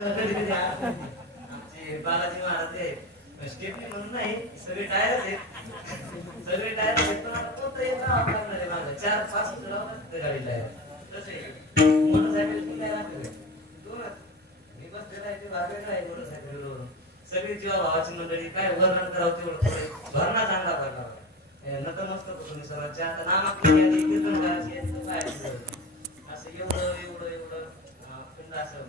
आमचे बालाजी महाराज स्टेपनी म्हणून नाही, सगळे टायर सगळे टायर चार पाच गाडीला मोटरसायकल मी बसलेला आहे ते वागायला आहे मोटरसायकलवरून. सगळी जीवा भावाची मंडळी काय वर्णन करावं तेवढं भरणा चांगला भरला नतमस्तक होतो मी सर्वांच्या. आता नामाची कीर्तन करायची काय असं एवढं एवढं एवढं पिंड असं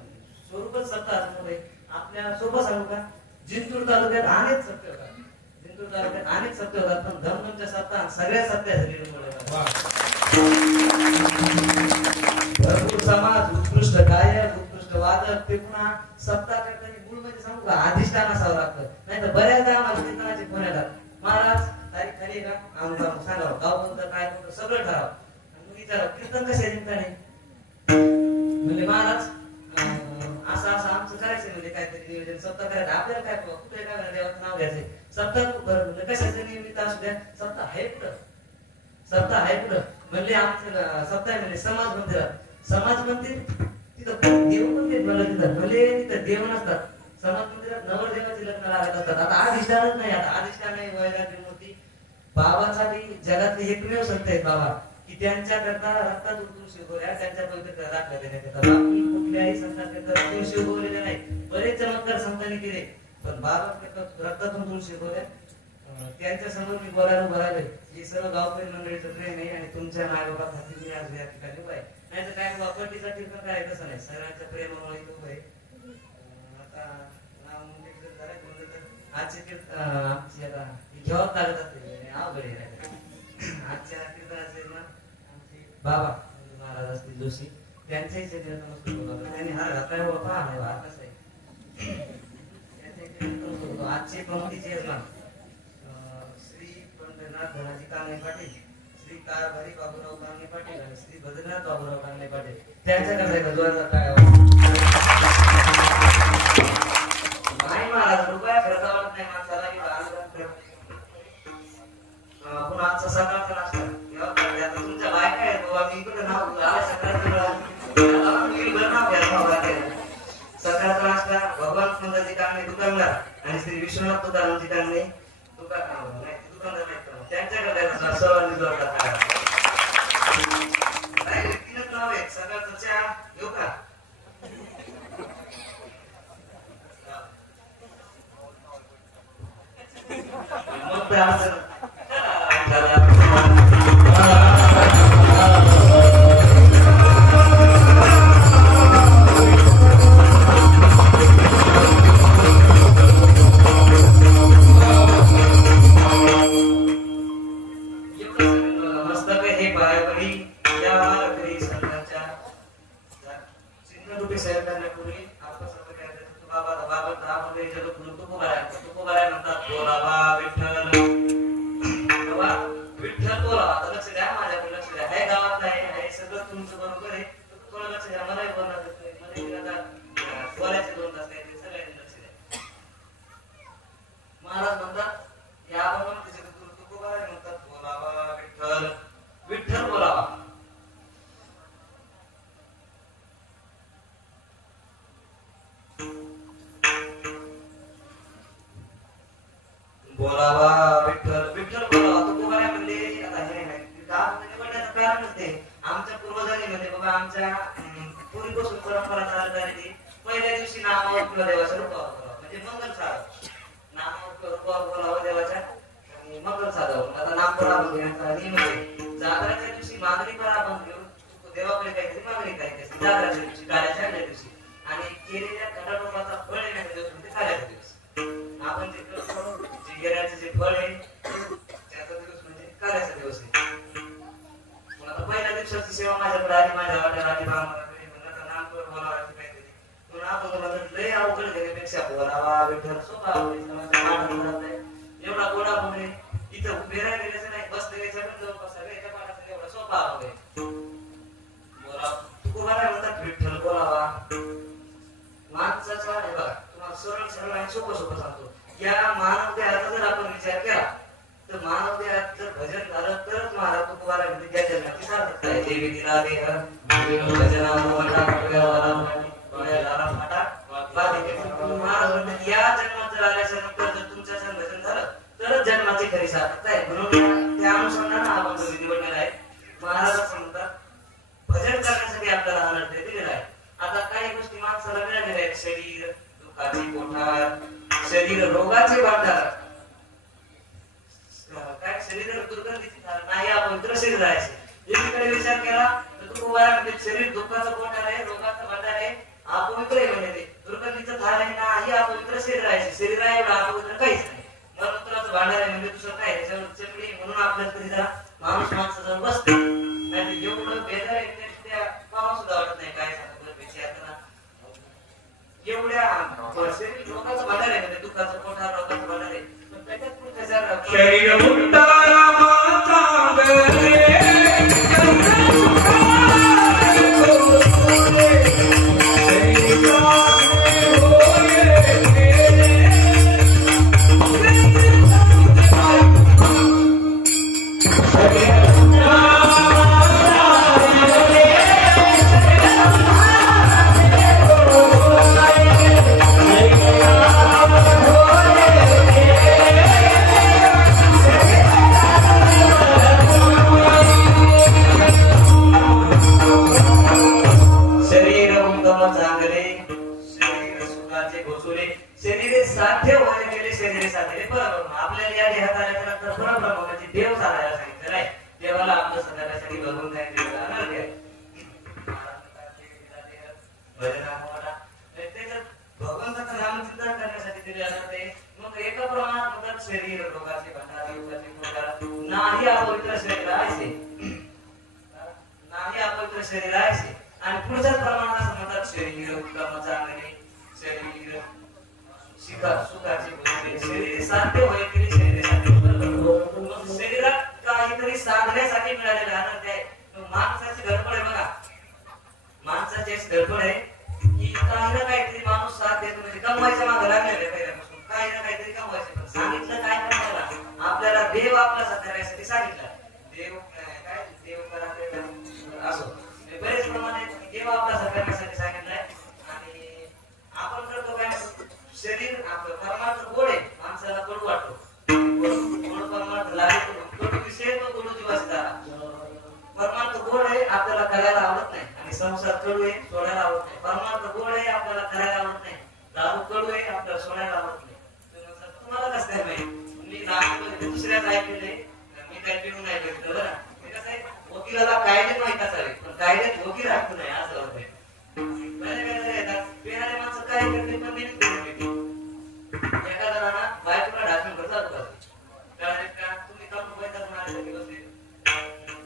स्वरूपच सत्ता असल्यामुळे आपल्या सोबत सांगू का, जिंतूर तालुक्यात अनेक सत्य होतात, जिंतूर तालुक्यात अनेक सत्य होतात, पण धमधमच्या सत्ता सगळ्या सत्यासाठी भरपूर समाज, उत्कृष्ट गायक, उत्कृष्ट वादक, ते पुन्हा सत्ता करताना मूळ म्हणजे सांगू का अधिष्ठान असावं लागतं. नाही तर बऱ्याचदा आम्हाला कीर्तनाचे फोन येतात, महाराज तारीख खाली का आमचा सांगावं, गाव कोणतं काय कोणतं सगळं ठराव. विचारा कीर्तन कशा निमित्ताने म्हणजे महाराज असं असं आमचं करायचं म्हणजे काहीतरी नियोजन सप्ताह करायचं आपल्याला काय कुठे काय देवाचं नाव घ्यायचंय सप्ताह म्हणजे कशाचं नियमित असू द्या. सप्ताह आहे कुठं, सप्ताह आहे कुठं म्हणजे आमचं सप्ताह म्हणजे समाज मंदिर तिथं देव मंदिर म्हणलं तिथं म्हणजे तिथं देव नसतात. समाज मंदिरात नवरदेवाचे लग्न लागत असतात. आता अधिष्ठानच नाही, आता अधिष्ठान नाही वैराग्य मूर्ती बाबांसाठी जगातले एकमेव संत आहेत बाबा की त्यांच्याकरता रक्तात उतरून शिकवल्या, त्यांच्या पवित्र दाखला देण्याकरता. बाकी कुठल्याही संतांकरता रक्तून शिकवलेले नाही. बरेच चमत्कार संतांनी केले, पण बाबा रक्तातून उतरून शिकवल्या. त्यांच्या समोर मी बोलायला उभं राहिलोय. हे सर्व गावकरी मंडळीचं प्रेम आहे आणि तुमच्या मायबाबा खाती मी आज या ठिकाणी उभा आहे. नाही तर काय वापरटीचा कीर्तन काय तसं नाही, सगळ्यांच्या प्रेमामुळे उभं आहे. आता नाव म्हणजे आजचे कीर्तन आमची आता घ्यावं लागत असते अवघड आहे. आजच्या कीर्तनाचे ना आमचे बाबा महाराज असतील जोशी त्यांच्याही त्यांनी हा घातलाय बाबा हा कसं आहे त्यांचे आजचे पंक्तीचे यजमान श्री पंढरनाथ धनाजी कांगणे पाटील, श्री कारभारी बाबूराव कांगणे पाटील आणि श्री भद्रनाथ बाबूराव कांगणे पाटील त्यांच्याकडे जोरदार काय नाही महाराज रुपया खर्च आवडत नाही माणसाला की पुन्हा आजचा सकाळचा नाश्ता तुमच्या बायका आहे बाबा मी इकडे नाव सकाळचा नाश्ता भगवान सुंदरजी कांगणे दुकानदार आणि श्री विश्वनाथ तुकारामजी कांगणे दुकानदार त्यांच्याकडे सर्वांनी जोरदार तीनच नाव आहे. सकाळचा चहा घेऊ का मग असं भजन सार्थक आहे. म्हणून त्या अनुषंगाने हा अभंग निवडलेला आहे. महाराज असं म्हणतात, भजन करण्यासाठी आपल्याला हा नृत्य दिलेला आहे. आता काही गोष्टी माणसाला मिळालेल्या आहेत. शरीर दुःखाची कोठार, शरीर रोगाचे भांडार, काय शरीर दुर्गंधीची धार, नाही अपवित्र शरीर आहे. एकीकडे विचार केला तर तुकोबारामध्ये शरीर दुःखाचं कोठार आहे, रोगाचं भांडार आहे, अपवित्र आहे. म्हणजे ते दुर्गंधीचं धार आहे ना, ही अपवित्र शरीर आहे. शरीर आहे एवढं अपवित्र काहीच नाही. मरणोत्तराचं भांडार आहे म्हणजे दुसरं काय, त्याच्यावर चमडी. म्हणून आपल्याला तरी जरा माणूस माणसाजवळ बसते, नाही एवढं बेजार आहे त्या पाहून सुद्धा वाटत नाही. काय सांगतो विचारताना एवढ्या शरीर रोगाचं भांडार आहे, म्हणजे दुःखाचं कोठार, रोगाचं भांडार आहे. पण त्याच्यात पुढच्या शरीर शरीर आहे. आणि पुढच्याच प्रमाणात असं म्हणतात, शरीर उत्तम चांगले, शरीर सुखाचे भोगले, शरीर साध्य होय केले, शरीरासाठी शरीरात काहीतरी साधण्यासाठी मिळालेला आनंद आहे. माणसाची धडपड आहे बघा, माणसाची धडपड आहे की काही ना काहीतरी माणूस साथ देतो, म्हणजे कमवायच्या मागे लागलेले पहिल्यापासून काही ना काहीतरी कमवायचे. पण सांगितलं काय करायला आपल्याला, देव आपला साथ करण्यासाठी सांगितलं. देव काय देव करा असो बरेच प्रमाणे देव आपला साथ करण्यासाठी सांगितलंय. आणि आपण करतो काय, शरीर आपलं परमार्थ गोड आहे, माणसाला कडू वाटतो, गोड परमार्थ लागतो, कडू विषय तो कडू जीवाचा. परमार्थ गोड आहे, आपल्याला करायला आवडत नाही, आणि संसार कडू आहे, सोडायला आवडत नाही. परमार्थ गोड आहे, आपल्याला करायला आवडत नाही, दारू कडू आहे, आपल्याला सोडायला आवडत नाही. तुम्हाला कसं काय माहिती, मी दारू दुसऱ्याच ऐकले, मी काय पिऊन नाही भेटलं बरं. कसं आहे, वकिलाला कायदे माहित असावे, पण कायद्यात वकील हक्क नाही असं होतंय. पिणारे माणसं काय करते, पण मी एका जणांना बायकोला ढाकून करतात कळाले का, तुम्ही काम पैसा म्हणाले बसले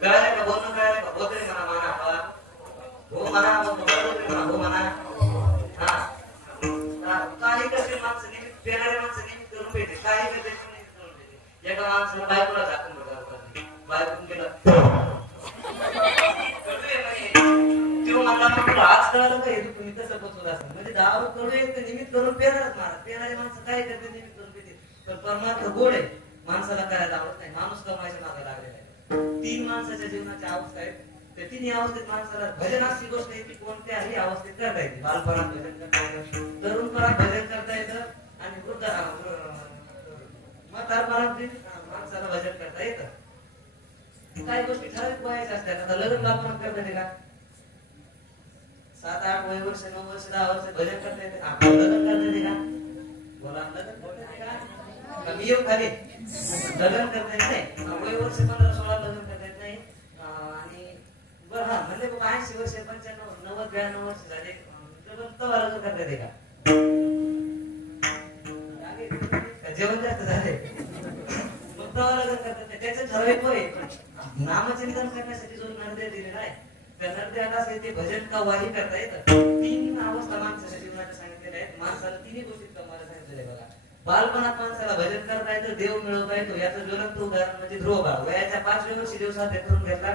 कळाले का, बोलणं कळाले का, बोलते म्हणा म्हणा हो म्हणा, हो म्हणा. हा काही करते माणसं निमित्त, पिणारे माणसं निमित्त करून भेटते, काही करते करून भेटते. एका माणसाला बायकोला ढाकून करतात, बायकून केलं आज कळालं काय, तुम्ही तसं बसवत असं म्हणजे दारू कडू येते, निमित्त करून पेरणारच महाराज. पेरणारे माणसं काय करते, निमित्त करून पेते. पण परमार्थ गोड आहे, माणसाला करायला आवडत नाही, माणूस कमायच्या मागे लागलेला आहे. 3 माणसाच्या जीवनाच्या अवस्था आहेत. त्या 3 अवस्थेत माणसाला भजन अशी गोष्ट आहे की कोणत्याही अवस्थेत करता येते. बालपणात भजन करता येतं, तरुणपणात भजन करता येतं, आणि म्हातारपणात माणसाला भजन करता येतं. काही गोष्टी ठराविक वयाच्या असतात. आता लग्न बालपणात करता येते का, 7-8 वय वर्ष, 9 वर्ष, 10 वर्ष भजन करता येते का, लग्न करता येते का, बोला लग्न करता येते का, मी येऊ खाली लग्न करता येत नाही. वय वर्ष 15-16 लग्न करता येत नाही. आणि बरं हा म्हणजे 80 वर्ष, 95, 90, 92 वर्ष झाले तेव्हा लग्न करता येते का, जेवण जास्त झाले मग तेव्हा लग्न करतात. त्याचं ठराविक वय, पण नामचिंतन करण्यासाठी जो निर्णय दिलेला आहे त्या निर्णयाला ते भजन कवाही करता येतं. 3 अवस्था माणसाच्या जीवनाच्या सांगितलेल्या आहेत. माणसाला 3 गोष्टीत कमवायला सांगितलेलं आहे बघा. बालपणात माणसाला भजन करता येतं, देव मिळवता येतो. याचं ज्वलंत उदाहरण म्हणजे ध्रुवबाळ. वयाच्या 5व्या वर्षी देव साध्य करून घेतला.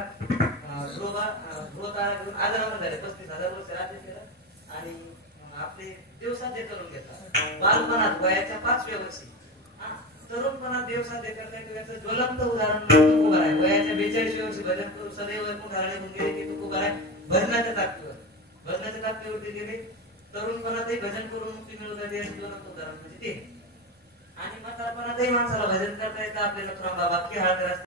ध्रुव तारा घेऊन आजारावर झाले, 35,000 वर्ष राज्य केलं आणि आपले देव साध्य करून घेतला. बालपणात वयाच्या 5व्या वर्षी, तरुणपणात देव साध्य करता येतो. याचं ज्वलंत उदाहरण तुकोबार आहे. वयाच्या 42व्या वर्षी भजन करून सदैव धारणे होऊन गेले की तुकोबार आहे. भजनाच्या ताकदीवरती गेले. तरुणपणातही भजन करून मुक्ती मिळवता येते, याचं ज्वलंत उदाहरण म्हणजे ते. आणि म्हातारपणातही माणसाला भजन करता येतं आपले नथुराम बाबा खेळाळकर